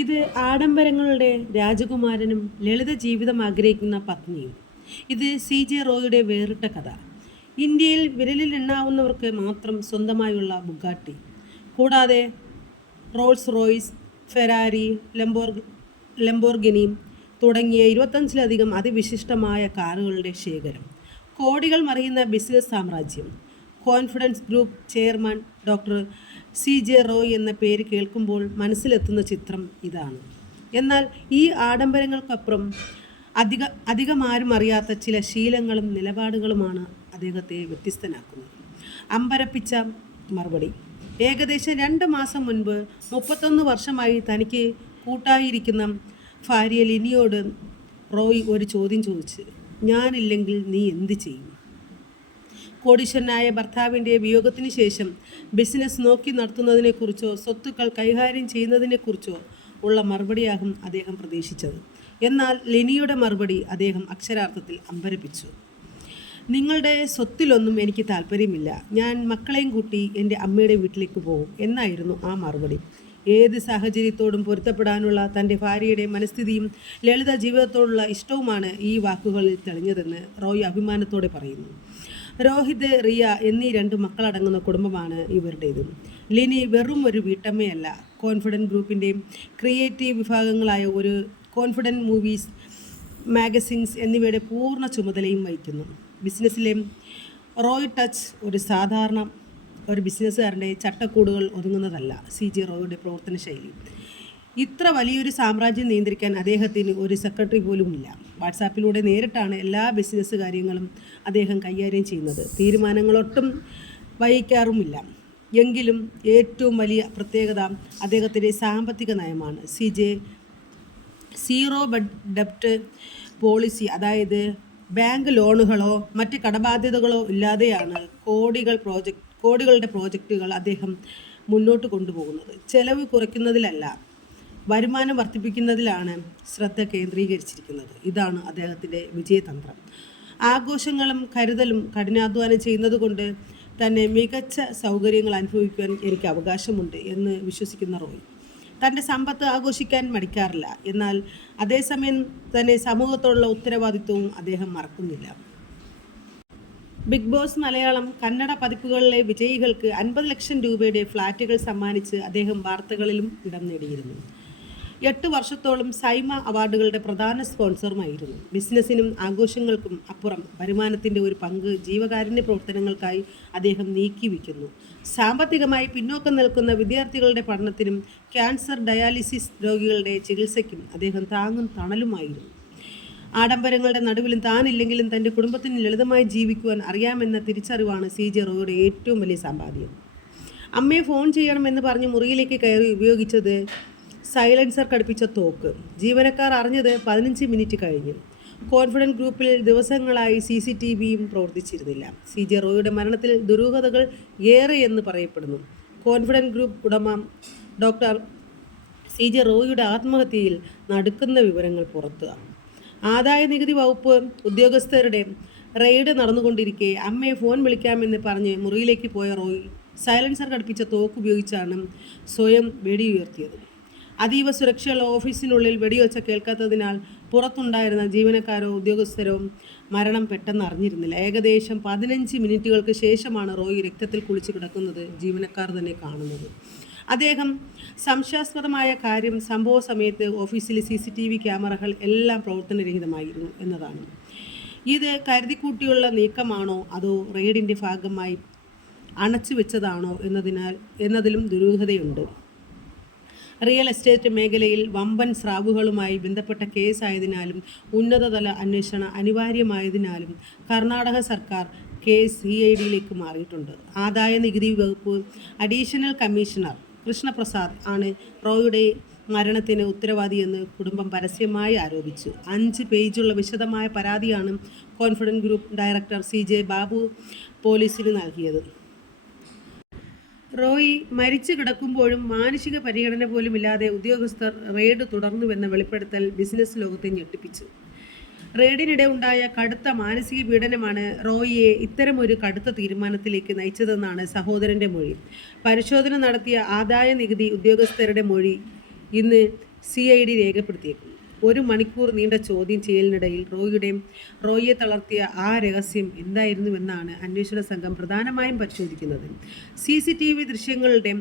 ഇത് ആഡംബരങ്ങളുടെ രാജകുമാരനും ലളിത ജീവിതം ആഗ്രഹിക്കുന്ന പത്നിയും. ഇത് CJ റോയുടെ വേറിട്ട കഥ. ഇന്ത്യയിൽ വിരലിൽ എണ്ണാവുന്നവർക്ക് മാത്രം സ്വന്തമായുള്ള ബുഗാട്ടി, കൂടാതെ റോൾസ് റോയ്സ്, ഫെരാരി, ലംബോർഗിനി തുടങ്ങിയ 25ലധികം അതിവിശിഷ്ടമായ കാറുകളുടെ ശേഖരം. കോടികൾ മറിയുന്ന ബിസിനസ് സാമ്രാജ്യം. Confidence group chairman doctor CJ Roy എന്ന പേര് കേൾക്കുമ്പോൾ മനസ്സിലെത്തുന്ന ചിത്രം ഇതാണ്. എന്നാൽ ഈ ആഡംബരങ്ങൾക്കപ്പുറം അധികമാരും അറിയാത്ത ചില ശീലങ്ങളും നിലപാടുകളുമാണ് അദ്ദേഹത്തെ വ്യത്യസ്തനാക്കുന്നത്. അമ്പരപ്പിച്ച മറുപടി. ഏകദേശം 2 മാസം മുൻപ് 31 വർഷമായി തനിക്ക് കൂട്ടായിരിക്കുന്ന ഭാര്യ ലിനിയോട് റോയ് ഒരു ചോദ്യം ചോദിച്ചു. ഞാനില്ലെങ്കിൽ നീ എന്ത് ചെയ്യും? കോടീശ്വരനായ ഭർത്താവിൻ്റെ വിയോഗത്തിന് ശേഷം ബിസിനസ് നോക്കി നടത്തുന്നതിനെക്കുറിച്ചോ സ്വത്തുക്കൾ കൈകാര്യം ചെയ്യുന്നതിനെക്കുറിച്ചോ ഉള്ള മറുപടിയാകും അദ്ദേഹം പ്രതീക്ഷിച്ചത്. എന്നാൽ ലിനിയുടെ മറുപടി അദ്ദേഹം അക്ഷരാർത്ഥത്തിൽ അമ്പരപ്പിച്ചു. നിങ്ങളുടെ സ്വത്തിലൊന്നും എനിക്ക് താല്പര്യമില്ല. ഞാൻ മക്കളെയും കൂട്ടി എൻ്റെ അമ്മയുടെ വീട്ടിലേക്ക് പോകും എന്നായിരുന്നു ആ മറുപടി. ഏത് സാഹചര്യത്തോടും പൊരുത്തപ്പെടാനുള്ള തൻ്റെ ഭാര്യയുടെ മനസ്ഥിതിയും ലളിത ജീവിതത്തോടുള്ള ഇഷ്ടവുമാണ് ഈ വാക്കുകളിൽ തെളിഞ്ഞതെന്ന് റോയ് അഭിമാനത്തോടെ പറയുന്നു. രോഹിത്, റിയ എന്നീ 2 മക്കളടങ്ങുന്ന കുടുംബമാണ് ഇവരുടേത്. ലിനി വെറും ഒരു വീട്ടമ്മയല്ല. കോൺഫിഡൻറ്റ് ഗ്രൂപ്പിൻ്റെ ക്രിയേറ്റീവ് വിഭാഗങ്ങളായ ഒരു കോൺഫിഡൻറ്റ് മൂവീസ്, മാഗസിൻസ് എന്നിവയുടെ പൂർണ്ണ ചുമതലയും വഹിക്കുന്നു. ബിസിനസ്സിലെ റോയ് ടച്ച് ഒരു സാധാരണ ബിസിനസ്സുകാരൻ്റെ ചട്ടക്കൂടുകൾ ഒതുങ്ങുന്നതല്ല CJ റോയുടെ പ്രവർത്തന ശൈലി. ഇത്ര വലിയൊരു സാമ്രാജ്യം നിയന്ത്രിക്കാൻ അദ്ദേഹത്തിന് ഒരു സെക്രട്ടറി പോലുമില്ല. വാട്സാപ്പിലൂടെ നേരിട്ടാണ് എല്ലാ ബിസിനസ് കാര്യങ്ങളും അദ്ദേഹം കൈകാര്യം ചെയ്യുന്നത്. തീരുമാനങ്ങളൊട്ടും വഹിക്കാറുമില്ല. എങ്കിലും ഏറ്റവും വലിയ പ്രത്യേകത അദ്ദേഹത്തിൻ്റെ സാമ്പത്തിക നയമാണ്. CJ സീറോ ഡെപ്റ്റ് പോളിസി, അതായത് ബാങ്ക് ലോണുകളോ മറ്റ് കടബാധ്യതകളോ ഇല്ലാതെയാണ് കോടികളുടെ പ്രോജക്റ്റുകൾ അദ്ദേഹം മുന്നോട്ട് കൊണ്ടുപോകുന്നത്. ചെലവ് കുറയ്ക്കുന്നതിലല്ല, വരുമാനം വർദ്ധിപ്പിക്കുന്നതിലാണ് ശ്രദ്ധ കേന്ദ്രീകരിച്ചിരിക്കുന്നത്. ഇതാണ് അദ്ദേഹത്തിൻ്റെ വിജയതന്ത്രം. ആഘോഷങ്ങളും കരുതലും കഠിനാധ്വാനം ചെയ്യുന്നതുകൊണ്ട് തന്നെ മികച്ച സൗകര്യങ്ങൾ അനുഭവിക്കാൻ എനിക്ക് അവകാശമുണ്ട് എന്ന് വിശ്വസിക്കുന്ന റോയ് തൻ്റെ സമ്പത്ത് ആഘോഷിക്കാൻ മടിക്കാറില്ല. എന്നാൽ അതേസമയം തന്നെ സമൂഹത്തോടുള്ള ഉത്തരവാദിത്വവും അദ്ദേഹം മറക്കുന്നില്ല. ബിഗ് ബോസ് മലയാളം, കന്നഡ പതിപ്പുകളിലെ വിജയികൾക്ക് 50 ലക്ഷം രൂപയുടെ ഫ്ലാറ്റുകൾ സമ്മാനിച്ച് അദ്ദേഹം വാർത്തകളിലും ഇടം നേടിയിരുന്നു. 8 വർഷത്തോളം സൈമ അവാർഡുകളുടെ പ്രധാന സ്പോൺസറുമായിരുന്നു. ബിസിനസ്സിനും ആഘോഷങ്ങൾക്കും അപ്പുറം വരുമാനത്തിൻ്റെ ഒരു പങ്ക് ജീവകാരുണ്യ പ്രവർത്തനങ്ങൾക്കായി അദ്ദേഹം നീക്കിവെക്കുന്നു. സാമ്പത്തികമായി പിന്നോക്കം നിൽക്കുന്ന വിദ്യാർത്ഥികളുടെ പഠനത്തിനും ക്യാൻസർ, ഡയാലിസിസ് രോഗികളുടെ ചികിത്സയ്ക്കും അദ്ദേഹം താങ്ങും തണലുമായിരുന്നു. ആഡംബരങ്ങളുടെ നടുവിലും താനില്ലെങ്കിലും തൻ്റെ കുടുംബത്തിന് ലളിതമായി ജീവിക്കുവാൻ അറിയാമെന്ന തിരിച്ചറിവാണ് CJ റോയുടെ ഏറ്റവും വലിയ സമ്പാദ്യം. അമ്മയെ ഫോൺ ചെയ്യണമെന്ന് പറഞ്ഞ് മുറിയിലേക്ക് കയറി ഉപയോഗിച്ചത് സൈലൻസർ ഘടിപ്പിച്ച തോക്ക്. ജീവനക്കാർ അറിഞ്ഞത് 15 മിനിറ്റ് കഴിഞ്ഞു. കോൺഫിഡൻറ്റ് ഗ്രൂപ്പിൽ ദിവസങ്ങളായി CCTVയും പ്രവർത്തിച്ചിരുന്നില്ല. CJ റോയുടെ മരണത്തിൽ ദുരൂഹതകൾ ഏറെയെന്ന് പറയപ്പെടുന്നു. കോൺഫിഡൻറ്റ് ഗ്രൂപ്പ് ഉടമ ഡോക്ടർ CJ റോയുടെ ആത്മഹത്യയിൽ നടുക്കുന്ന വിവരങ്ങൾ പുറത്ത്. ആദായ നികുതി വകുപ്പ് ഉദ്യോഗസ്ഥരുടെ റെയ്ഡ് നടന്നുകൊണ്ടിരിക്കെ അമ്മയെ ഫോൺ വിളിക്കാമെന്ന് പറഞ്ഞ് മുറിയിലേക്ക് പോയ റോയ് സൈലൻസർ ഘടിപ്പിച്ച തോക്ക് ഉപയോഗിച്ചാണ് സ്വയം വെടിയുയർത്തിയത്. അതീവ സുരക്ഷയുള്ള ഓഫീസിനുള്ളിൽ വെടിയൊച്ച കേൾക്കാത്തതിനാൽ പുറത്തുണ്ടായിരുന്ന ജീവനക്കാരോ ഉദ്യോഗസ്ഥരോ മരണം പെട്ടെന്ന് അറിഞ്ഞിരുന്നില്ല. ഏകദേശം 15 മിനിറ്റുകൾക്ക് ശേഷമാണ് റോയ് രക്തത്തിൽ കുളിച്ച് കിടക്കുന്നത് ജീവനക്കാർ തന്നെ കാണുന്നത്. അദ്ദേഹം സംശയാസ്പദമായ കാര്യം സംഭവ സമയത്ത് ഓഫീസിലെ CCTV ക്യാമറകൾ എല്ലാം പ്രവർത്തനരഹിതമായിരുന്നു എന്നതാണ്. ഇത് കരുതിക്കൂട്ടിയുള്ള നീക്കമാണോ അതോ റെയ്ഡിൻ്റെ ഭാഗമായി അണച്ചു വെച്ചതാണോ എന്നതിലും ദുരൂഹതയുണ്ട്. റിയൽ എസ്റ്റേറ്റ് മേഖലയിൽ വമ്പൻ സ്രാവുകളുമായി ബന്ധപ്പെട്ട കേസായതിനാലും ഉന്നതതല അന്വേഷണം അനിവാര്യമായതിനാലും കർണാടക സർക്കാർ കേസ് CIDയിലേക്ക് മാറിയിട്ടുണ്ട്. ആദായ നികുതി വകുപ്പ് അഡീഷണൽ കമ്മീഷണർ കൃഷ്ണപ്രസാദ് ആണ് റോയുടെ മരണത്തിന് ഉത്തരവാദിയെന്ന് കുടുംബം പരസ്യമായി ആരോപിച്ചു. 5 പേജുള്ള വിശദമായ പരാതിയാണ് confident group director CJ Babu പോലീസിന് നൽകിയത്. റോയ് മരിച്ചു കിടക്കുമ്പോഴും മാനുഷിക പരിഗണന പോലുമില്ലാതെ ഉദ്യോഗസ്ഥർ റെയ്ഡ് തുടർന്നുവെന്ന വെളിപ്പെടുത്തൽ ബിസിനസ് ലോകത്തെ ഞെട്ടിപ്പിച്ചു. റെയ്ഡിനിടെ ഉണ്ടായ കടുത്ത മാനസിക പീഡനമാണ് റോയിയെ ഇത്തരമൊരു കടുത്ത തീരുമാനത്തിലേക്ക് നയിച്ചതെന്നാണ് സഹോദരൻ്റെ മൊഴി. പരിശോധന നടത്തിയ ആദായ നികുതി ഉദ്യോഗസ്ഥരുടെ മൊഴി ഇന്ന് CID രേഖപ്പെടുത്തിയേക്കും. 1 മണിക്കൂർ നീണ്ട ചോദ്യം ചെയ്യലിനിടയിൽ റോയിയെ തളർത്തിയ ആ രഹസ്യം എന്തായിരുന്നുവെന്നാണ് അന്വേഷണ സംഘം പ്രധാനമായും പരിശോധിക്കുന്നത്. CCTV ദൃശ്യങ്ങളുടെ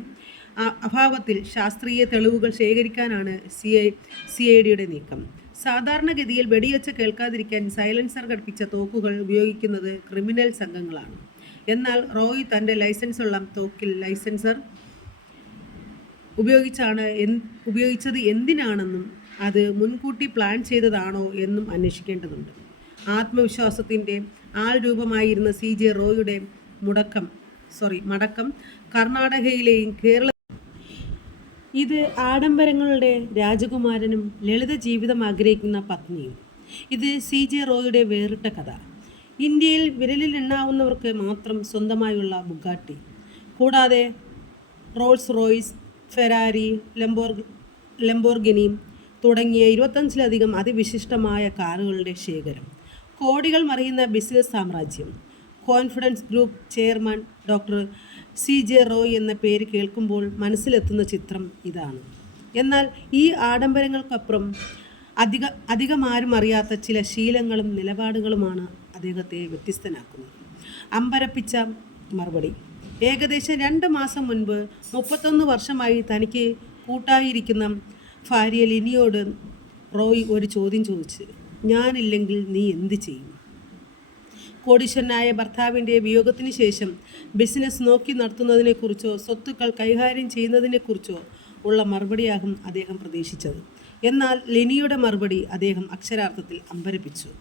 അഭാവത്തിൽ ശാസ്ത്രീയ തെളിവുകൾ ശേഖരിക്കാനാണ് CIDയുടെ നീക്കം. സാധാരണഗതിയിൽ വെടിയൊച്ച കേൾക്കാതിരിക്കാൻ സൈലൻസർ ഘടിപ്പിച്ച തോക്കുകൾ ഉപയോഗിക്കുന്നത് ക്രിമിനൽ സംഘങ്ങളാണ്. എന്നാൽ റോയ് തൻ്റെ ലൈസൻസുള്ള തോക്കിൽ ലൈസൻസർ ഉപയോഗിച്ചത് എന്തിനാണെന്നും അത് മുൻകൂട്ടി പ്ലാൻ ചെയ്തതാണോ എന്നും അന്വേഷിക്കേണ്ടതുണ്ട്. ആത്മവിശ്വാസത്തിൻ്റെ ആൾരൂപമായിരുന്ന CJ റോയിയുടെ മടക്കം കർണാടകയിലെയും ഇത് ആഡംബരങ്ങളുടെ രാജകുമാരനും ലളിത ജീവിതം ആഗ്രഹിക്കുന്ന പത്നിയും. ഇത് CJ റോയിയുടെ വേറിട്ട കഥ. ഇന്ത്യയിൽ വിരലിൽ എണ്ണാവുന്നവർക്ക് മാത്രം സ്വന്തമായുള്ള ബുഗാട്ടി, കൂടാതെ റോൾസ് റോയ്സ്, ഫെരാരി, ലംബോർഗിനി തുടങ്ങിയ 25ലധികം അതിവിശിഷ്ടമായ കാറുകളുടെ ശേഖരം. കോടികൾ മറിയുന്ന ബിസിനസ് സാമ്രാജ്യം. Confidence group chairman doctor CJ Roy എന്ന പേര് കേൾക്കുമ്പോൾ മനസ്സിലെത്തുന്ന ചിത്രം ഇതാണ്. എന്നാൽ ഈ ആഡംബരങ്ങൾക്കപ്പുറം അധികമാരും അറിയാത്ത ചില ശീലങ്ങളും നിലപാടുകളുമാണ് അദ്ദേഹത്തെ വ്യത്യസ്തനാക്കുന്നത്. അമ്പരപ്പിച്ച മറുപടി. ഏകദേശം 2 മാസം മുൻപ് 31 വർഷമായി തനിക്ക് കൂട്ടായിരിക്കുന്ന ഭാര്യ ലിനിയോട് റോയ് ഒരു ചോദ്യം ചോദിച്ചു. ഞാനില്ലെങ്കിൽ നീ എന്ത് ചെയ്യും? കോടീശ്വരനായ ഭർത്താവിൻ്റെ വിയോഗത്തിന് ശേഷം ബിസിനസ് നോക്കി നടത്തുന്നതിനെക്കുറിച്ചോ സ്വത്തുക്കൾ കൈകാര്യം ചെയ്യുന്നതിനെക്കുറിച്ചോ ഉള്ള മറുപടിയാകും അദ്ദേഹം പ്രതീക്ഷിച്ചത്. എന്നാൽ ലിനിയുടെ മറുപടി അദ്ദേഹം അക്ഷരാർത്ഥത്തിൽ അമ്പരപ്പിച്ചു.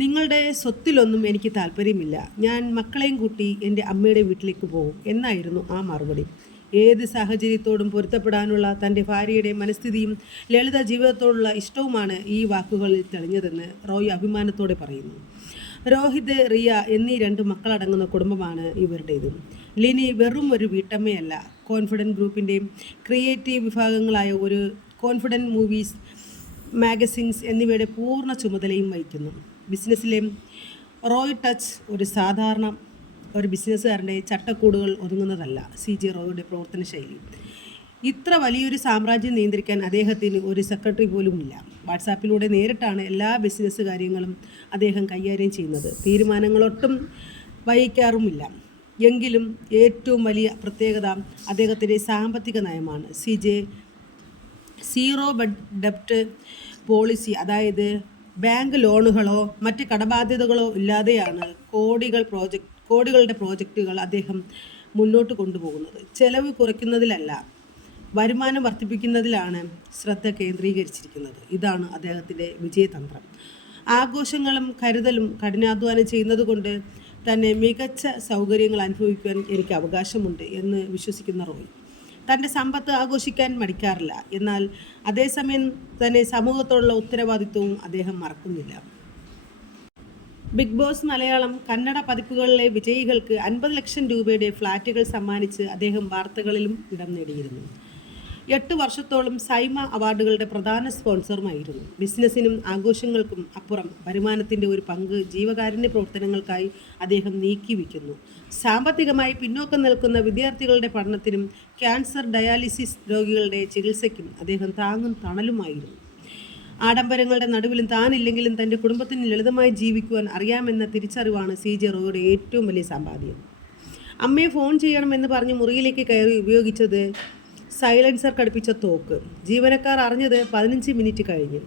നിങ്ങളുടെ സ്വത്തിലൊന്നും എനിക്ക് താല്പര്യമില്ല. ഞാൻ മക്കളെയും കൂട്ടി എൻ്റെ അമ്മയുടെ വീട്ടിലേക്ക് പോകും എന്നായിരുന്നു ആ മറുപടി. ഏത് സാഹചര്യത്തോടും പൊരുത്തപ്പെടാനുള്ള തൻ്റെ ഭാര്യയുടെ മനസ്ഥിതിയും ലളിത ജീവിതത്തോടുള്ള ഇഷ്ടവുമാണ് ഈ വാക്കുകളിൽ തെളിഞ്ഞതെന്ന് റോയ് അഭിമാനത്തോടെ പറയുന്നു. രോഹിത്, റിയ എന്നീ 2 മക്കളടങ്ങുന്ന കുടുംബമാണ് ഇവരുടേത്. ലിനി വെറും ഒരു വീട്ടമ്മയല്ല, കോൺഫിഡൻറ്റ് ഗ്രൂപ്പിൻ്റെ ക്രിയേറ്റീവ് വിഭാഗങ്ങളായ ഒരു കോൺഫിഡൻറ്റ് മൂവീസ്, മാഗസിൻസ് എന്നിവയുടെ പൂർണ്ണ ചുമതലയും വഹിക്കുന്നു. ബിസിനസ്സിലെ റോയ് ടച്ച് ഒരു ബിസിനസ്സുകാരൻ്റെ ചട്ടക്കൂടുകൾ ഒതുങ്ങുന്നതല്ല CJ റോയുടെ പ്രവർത്തന ശൈലി. ഇത്ര വലിയൊരു സാമ്രാജ്യം നിയന്ത്രിക്കാൻ അദ്ദേഹത്തിന് ഒരു സെക്രട്ടറി പോലുമില്ല. വാട്സാപ്പിലൂടെ നേരിട്ടാണ് എല്ലാ ബിസിനസ് കാര്യങ്ങളും അദ്ദേഹം കൈകാര്യം ചെയ്യുന്നത്. തീരുമാനങ്ങളൊട്ടും വഹിക്കാറുമില്ല. എങ്കിലും ഏറ്റവും വലിയ പ്രത്യേകത അദ്ദേഹത്തിൻ്റെ സാമ്പത്തിക നയമാണ്. CJ സീറോ ഡെപ്റ്റ് പോളിസി, അതായത് ബാങ്ക് ലോണുകളോ മറ്റ് കടബാധ്യതകളോ ഇല്ലാതെയാണ് കോടികളുടെ പ്രോജക്റ്റുകൾ അദ്ദേഹം മുന്നോട്ട് കൊണ്ടുപോകുന്നത്. ചെലവ് കുറയ്ക്കുന്നതിലല്ല, വരുമാനം വർദ്ധിപ്പിക്കുന്നതിലാണ് ശ്രദ്ധ കേന്ദ്രീകരിച്ചിരിക്കുന്നത്. ഇതാണ് അദ്ദേഹത്തിൻ്റെ വിജയതന്ത്രം. ആഘോഷങ്ങളും കരുതലും കഠിനാധ്വാനം ചെയ്യുന്നത് കൊണ്ട് തന്നെ മികച്ച സൗകര്യങ്ങൾ അനുഭവിക്കുവാൻ എനിക്ക് അവകാശമുണ്ട് എന്ന് വിശ്വസിക്കുന്ന റോയ് തൻ്റെ സമ്പത്ത് ആഘോഷിക്കാൻ മടിക്കാറില്ല. എന്നാൽ അതേസമയം തന്നെ സമൂഹത്തോടുള്ള ഉത്തരവാദിത്വവും അദ്ദേഹം മറക്കുന്നില്ല. ബിഗ് ബോസ് മലയാളം, കന്നഡ പതിപ്പുകളിലെ വിജയികൾക്ക് 50 ലക്ഷം രൂപയുടെ ഫ്ലാറ്റുകൾ സമ്മാനിച്ച് അദ്ദേഹം വാർത്തകളിലും ഇടം നേടിയിരുന്നു. 8 വർഷത്തോളം സൈമ അവാർഡുകളുടെ പ്രധാന സ്പോൺസറുമായിരുന്നു. ബിസിനസ്സിനും ആഘോഷങ്ങൾക്കും അപ്പുറം വരുമാനത്തിൻ്റെ ഒരു പങ്ക് ജീവകാരുണ്യ പ്രവർത്തനങ്ങൾക്കായി അദ്ദേഹം നീക്കിവെക്കുന്നു. സാമ്പത്തികമായി പിന്നോക്കം നിൽക്കുന്ന വിദ്യാർത്ഥികളുടെ പഠനത്തിനും ക്യാൻസർ, ഡയാലിസിസ് രോഗികളുടെ ചികിത്സയ്ക്കും അദ്ദേഹം താങ്ങും തണലുമായിരുന്നു. ആഡംബരങ്ങളുടെ നടുവിലും താനില്ലെങ്കിലും തൻ്റെ കുടുംബത്തിന് ലളിതമായി ജീവിക്കുവാൻ അറിയാമെന്ന തിരിച്ചറിവാണ് CJ റോയുടെ ഏറ്റവും വലിയ സമ്പാദ്യം. അമ്മയെ ഫോൺ ചെയ്യണമെന്ന് പറഞ്ഞ് മുറിയിലേക്ക് കയറി ഉപയോഗിച്ചത് സൈലൻസർ ഘടിപ്പിച്ച തോക്ക്. ജീവനക്കാർ അറിഞ്ഞത് 15 മിനിറ്റ് കഴിഞ്ഞു.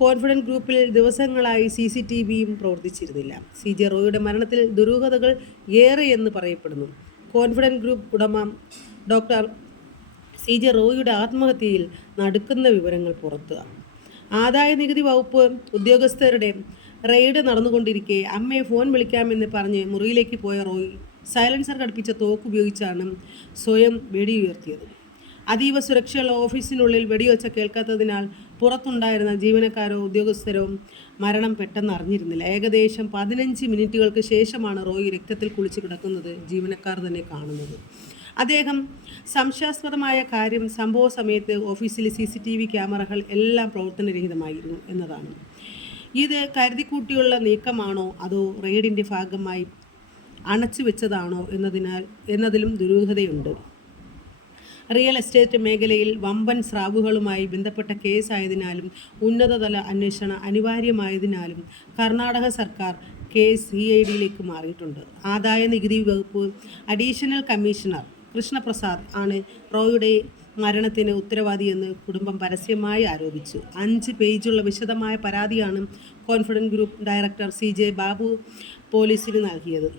കോൺഫിഡൻറ്റ് ഗ്രൂപ്പിൽ ദിവസങ്ങളായി CCTVയും പ്രവർത്തിച്ചിരുന്നില്ല. CJ റോയുടെ മരണത്തിൽ ദുരൂഹതകൾ ഏറെയെന്ന് പറയപ്പെടുന്നു. കോൺഫിഡൻറ്റ് ഗ്രൂപ്പ് ഉടമ ഡോക്ടർ CJ റോയുടെ ആത്മഹത്യയിൽ നടുക്കുന്ന വിവരങ്ങൾ പുറത്തു. ആദായ നികുതി വകുപ്പ് ഉദ്യോഗസ്ഥരുടെ റെയ്ഡ് നടന്നുകൊണ്ടിരിക്കെ അമ്മയെ ഫോൺ വിളിക്കാമെന്ന് പറഞ്ഞ് മുറിയിലേക്ക് പോയ റോയ് സൈലൻസർ ഘടിപ്പിച്ച തോക്ക് ഉപയോഗിച്ചാണ് സ്വയം വെടിയുയർത്തിയത്. അതീവ സുരക്ഷയുള്ള ഓഫീസിനുള്ളിൽ വെടിവെച്ച കേൾക്കാത്തതിനാൽ പുറത്തുണ്ടായിരുന്ന ജീവനക്കാരോ ഉദ്യോഗസ്ഥരോ മരണം പെട്ടെന്ന് അറിഞ്ഞിരുന്നില്ല. ഏകദേശം 15 മിനിറ്റുകൾക്ക് ശേഷമാണ് റോയ് രക്തത്തിൽ കുളിച്ച് കിടക്കുന്നത് ജീവനക്കാർ തന്നെ കാണുന്നത്. അദ്ദേഹം സംശയാസ്പദമായ കാര്യം സംഭവ സമയത്ത് ഓഫീസിലെ CCTV ക്യാമറകൾ എല്ലാം പ്രവർത്തനരഹിതമായിരുന്നു എന്നതാണ്. ഇത് കരുതിക്കൂട്ടിയുള്ള നീക്കമാണോ അതോ റെയ്ഡിൻ്റെ ഭാഗമായി അണച്ചു വെച്ചതാണോ എന്നതിലും ദുരൂഹതയുണ്ട്. റിയൽ എസ്റ്റേറ്റ് മേഖലയിൽ വമ്പൻ സ്രാവുകളുമായി ബന്ധപ്പെട്ട കേസായതിനാലും ഉന്നതതല അന്വേഷണം അനിവാര്യമായതിനാലും കർണാടക സർക്കാർ കേസ് CIDയിലേക്ക് മാറിയിട്ടുണ്ട്. ആദായ നികുതി വകുപ്പ് അഡീഷണൽ കമ്മീഷണർ കൃഷ്ണപ്രസാദ് ആണ് റോയുടെ മരണത്തിന് ഉത്തരവാദിയെന്ന് കുടുംബം പരസ്യമായി ആരോപിച്ചു. 5 പേജുള്ള വിശദമായ പരാതിയാണ് confident group director CJ Babu പോലീസിന് നൽകിയത്.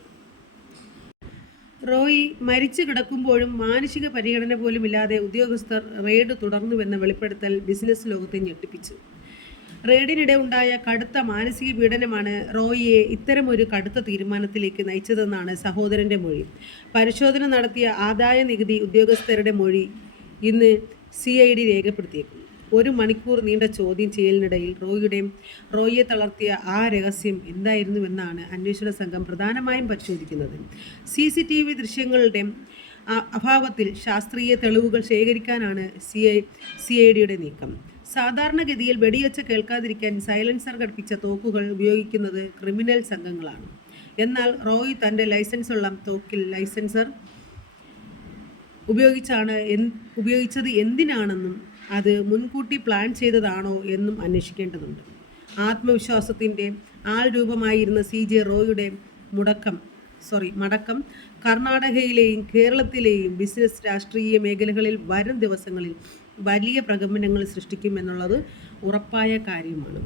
റോയി മരിച്ചു കിടക്കുമ്പോഴും മാനുഷിക പരിഗണന പോലുമില്ലാതെ ഉദ്യോഗസ്ഥർ റെയ്ഡ് തുടർന്നുവെന്ന വെളിപ്പെടുത്തൽ ബിസിനസ് ലോകത്തെ ഞെട്ടിപ്പിച്ചു. റെയ്ഡിനിടെ ഉണ്ടായ കടുത്ത മാനസിക പീഡനമാണ് റോയിയെ ഇത്തരമൊരു കടുത്ത തീരുമാനത്തിലേക്ക് നയിച്ചതെന്നാണ് സഹോദരൻ്റെ മൊഴി. പരിശോധന നടത്തിയ ആദായ നികുതി ഉദ്യോഗസ്ഥരുടെ മൊഴി ഇന്ന് CID രേഖപ്പെടുത്തിയേക്കും. 1 മണിക്കൂർ നീണ്ട ചോദ്യം ചെയ്യലിനിടയിൽ റോയിയെ തളർത്തിയ ആ രഹസ്യം എന്തായിരുന്നുവെന്നാണ് അന്വേഷണ സംഘം പ്രധാനമായും പരിശോധിക്കുന്നത്. CCTV ദൃശ്യങ്ങളുടെ അഭാവത്തിൽ ശാസ്ത്രീയ തെളിവുകൾ ശേഖരിക്കാനാണ് CIDയുടെ നീക്കം. സാധാരണഗതിയിൽ വെടിയൊച്ച കേൾക്കാതിരിക്കാൻ സൈലൻസർ ഘടിപ്പിച്ച തോക്കുകൾ ഉപയോഗിക്കുന്നത് ക്രിമിനൽ സംഘങ്ങളാണ്. എന്നാൽ റോയ് തൻ്റെ ലൈസൻസുള്ള തോക്കിൽ ലൈസൻസർ ഉപയോഗിച്ചത് എന്തിനാണെന്നും അത് മുൻകൂട്ടി പ്ലാൻ ചെയ്തതാണോ എന്നും അന്വേഷിക്കേണ്ടതുണ്ട്. ആത്മവിശ്വാസത്തിൻ്റെ ആൾരൂപമായിരുന്ന CJ റോയുടെ മടക്കം കർണാടകയിലെയും കേരളത്തിലെയും ബിസിനസ് രാഷ്ട്രീയ മേഖലകളിൽ വരും ദിവസങ്ങളിൽ വലിയ പ്രകമ്പനങ്ങൾ സൃഷ്ടിക്കുമെന്നുള്ളത് ഉറപ്പായ കാര്യമാണ്.